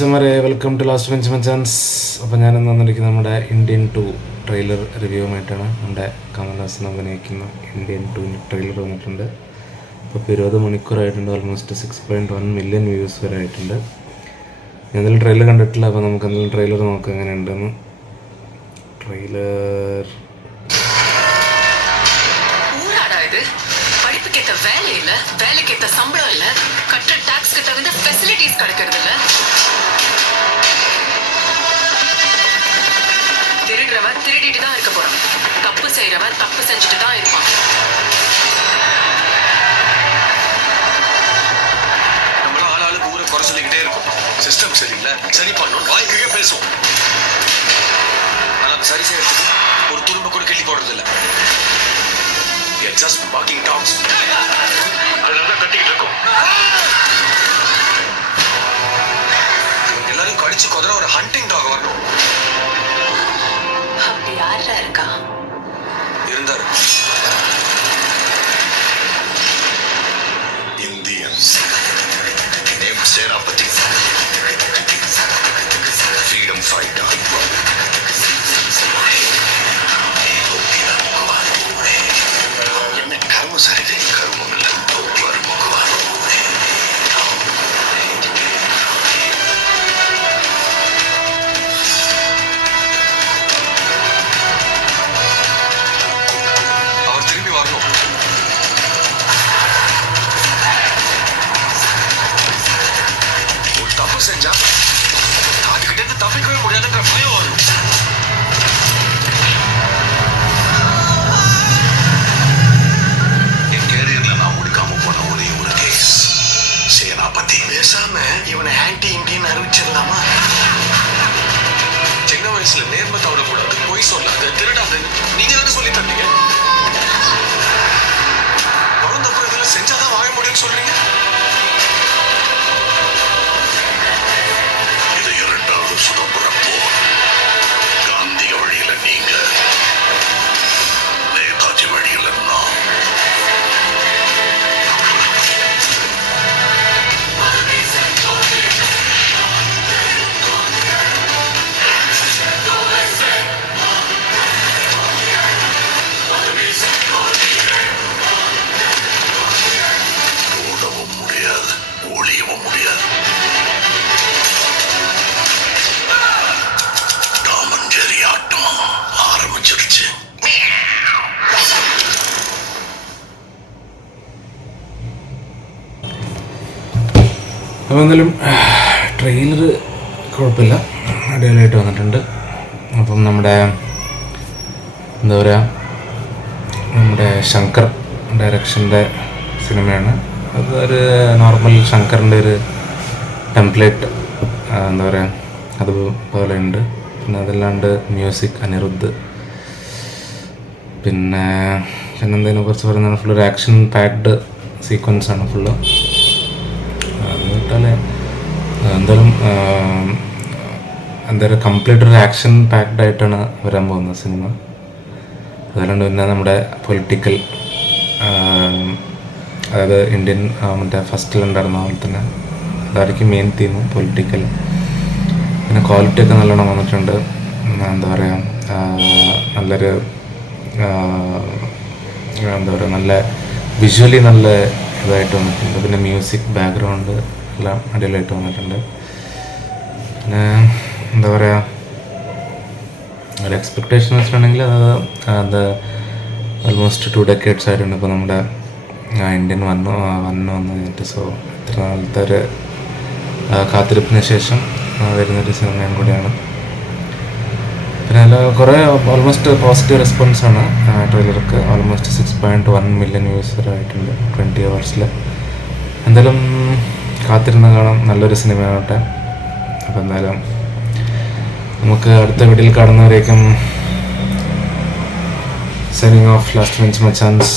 Welcome to last bench machans. അപ്പോൾ ഞാനിന്ന് വന്നിരിക്കുന്നത് നമ്മുടെ ഇന്ത്യൻ 2 ട്രെയിലർ റിവ്യൂവുമായിട്ടാണ്. നമ്മുടെ കമൽഹാസൻ അഭിനയിക്കുന്ന ഇന്ത്യൻ 2 ട്രെയിലർ വന്നിട്ടുണ്ട്. ഇപ്പോൾ 20 മണിക്കൂറായിട്ടുണ്ട്. ഓൾമോസ്റ്റ് 6.1 മില്യൺ വ്യൂസ് വരെ ആയിട്ടുണ്ട്. ഞാൻ എന്തെങ്കിലും ട്രെയിലർ കണ്ടിട്ടില്ല, അപ്പോൾ നമുക്ക് എന്തെങ്കിലും ട്രെയിലർ നോക്കാം എങ്ങനെയുണ്ടെന്ന്. ട്രെയിലർ படிப்புக்கேத்த வேலை இல்ல, வேலைக்கேத்த சம்பளம் இல்ல, கட்டுற டாக்ஸ்க்கு தகுந்த ஃபெசிலிட்டிஸ் கிடைக்கிறது இல்ல. திருடுறவன் திருடிட்டு தான் இருக்க போறான், தப்பு செய்யறவன் தப்பு செஞ்சுட்டு தான் இருப்பான். நம்மள ஆளாளுக்கு ஊரை குறை சொல்லிக்கிட்டே இருக்கும். சிஸ்டம் சரியில்லை, சரி பண்ணணும், வாய்க்கே பேசுவோம். ஆனா அது சரி செய்யறதுக்கு ஒரு துரும்ப கூட கிள்ளி போடுறது இல்லை. just walking dogs. அதெல்லாம் கட்டிக்கிட்டு இருக்கோம். எல்லாரும் கடிச்சு கொதற ஒரு ஹண்டிங் டாக் வரணும். அப்படி யாரா இருக்கா? இருந்தாரு. இந்தியன் நேம் சேனாபதி, ஃப்ரீடம் ஃபைட்டர். செஞ்சா அதுகிட்ட இருந்து தப்பிக்கவே முடியாதுன்ற பயம் வரும். என் கேரியர்ல நான் முடிக்காம போன ஒரே ஒரு கேஸ் சேனாபதி. பேசாம இவனை ஆன்டி இண்டியன் அறிவிச்சிடலாமா? சின்ன வயசுல நேர்மை தவறக்கூடாது, பொய் சொல்லாது, திருடாதுன்னு நீங்க தானே சொல்லி தந்தீங்க. பிறந்தப்ப இதுல செஞ்சாதான் வாழ முடியும்னு சொல்றீங்க. சுதந்திரப்போ காந்திய வழியில நீங்க, நேதாஜி வழியில நான். ஓடவும் முடியாது, ஒளியவும் முடியாது. അപ്പോൾ എന്തായാലും ട്രെയിലർ കുഴപ്പമില്ല, അടിപൊളിയായിട്ട് വന്നിട്ടുണ്ട്. അപ്പം നമ്മുടെ എന്താ പറയുക, നമ്മുടെ ശങ്കർ ഡയറക്ഷൻ്റെ സിനിമയാണ്. അത് ഒരു നോർമൽ ശങ്കറിൻ്റെ ഒരു ടെംപ്ലേറ്റ് എന്താ പറയുക അതുപോലെ ഉണ്ട്. പിന്നെ അതല്ലാണ്ട് മ്യൂസിക് അനിരുദ്ധ്, പിന്നെന്തെങ്കിലും കുറച്ച് പറയുന്നത് ഫുള്ളൊരു ആക്ഷൻ പാക്ഡ് സീക്വൻസാണ് ഫുള്ള്. എന്തായാലും എന്തായാലും കംപ്ലീറ്റ് ഒരു ആക്ഷൻ പാക്ഡ് ആയിട്ടാണ് വരാൻ പോകുന്നത് സിനിമ. അതല്ലാണ്ട് പിന്നെ നമ്മുടെ പൊളിറ്റിക്കൽ, അതായത് ഇന്ത്യൻ മറ്റേ ഫസ്റ്റിലുണ്ടായിരുന്ന പോലെ തന്നെ അതായിരിക്കും മെയിൻ തീം, പൊളിറ്റിക്കൽ. പിന്നെ ക്വാളിറ്റി ഒക്കെ നല്ലോണം വന്നിട്ടുണ്ട്. എന്താ പറയുക, നല്ലൊരു എന്താ പറയുക, നല്ല വിഷ്വലി നല്ല ഇതായിട്ട് വന്നിട്ടുണ്ട്. പിന്നെ മ്യൂസിക് ബാക്ക്ഗ്രൗണ്ട് എല്ലാം അടിപൊളിയായിട്ട് വന്നിട്ടുണ്ട്. പിന്നെ എന്താ പറയുക, ഒരു എക്സ്പെക്റ്റേഷൻ വെച്ചിട്ടുണ്ടെങ്കിൽ അത് ഓൾമോസ്റ്റ് 2 decades ആയിട്ടുണ്ട് ഇപ്പോൾ നമ്മുടെ ഇന്ത്യൻ വന്നു കഴിഞ്ഞിട്ട്. സോ ഇത്ര നാളത്തെ ഒരു കാത്തിരിപ്പിന് ശേഷം വരുന്നൊരു സിനിമയും കൂടിയാണ്. പിന്നെ അതിൽ കുറേ ഓൾമോസ്റ്റ് പോസിറ്റീവ് റെസ്പോൺസാണ് ട്രെയിലർക്ക്. ഓൾമോസ്റ്റ് 6.1 മില്യൺ വ്യൂസ് വരെ ആയിട്ടുണ്ട് 20 hours. എന്തായാലും കാത്തിരുന്ന് കാണാം, നല്ലൊരു സിനിമയാവട്ടെ. അപ്പോൾ എന്തായാലും നമുക്ക് അടുത്ത വീഡിയോയിൽ കാണുന്നവരേക്കും സൈനിങ് ഓഫ് ലാസ്റ്റ് ബെഞ്ച് മച്ചാൻസ്.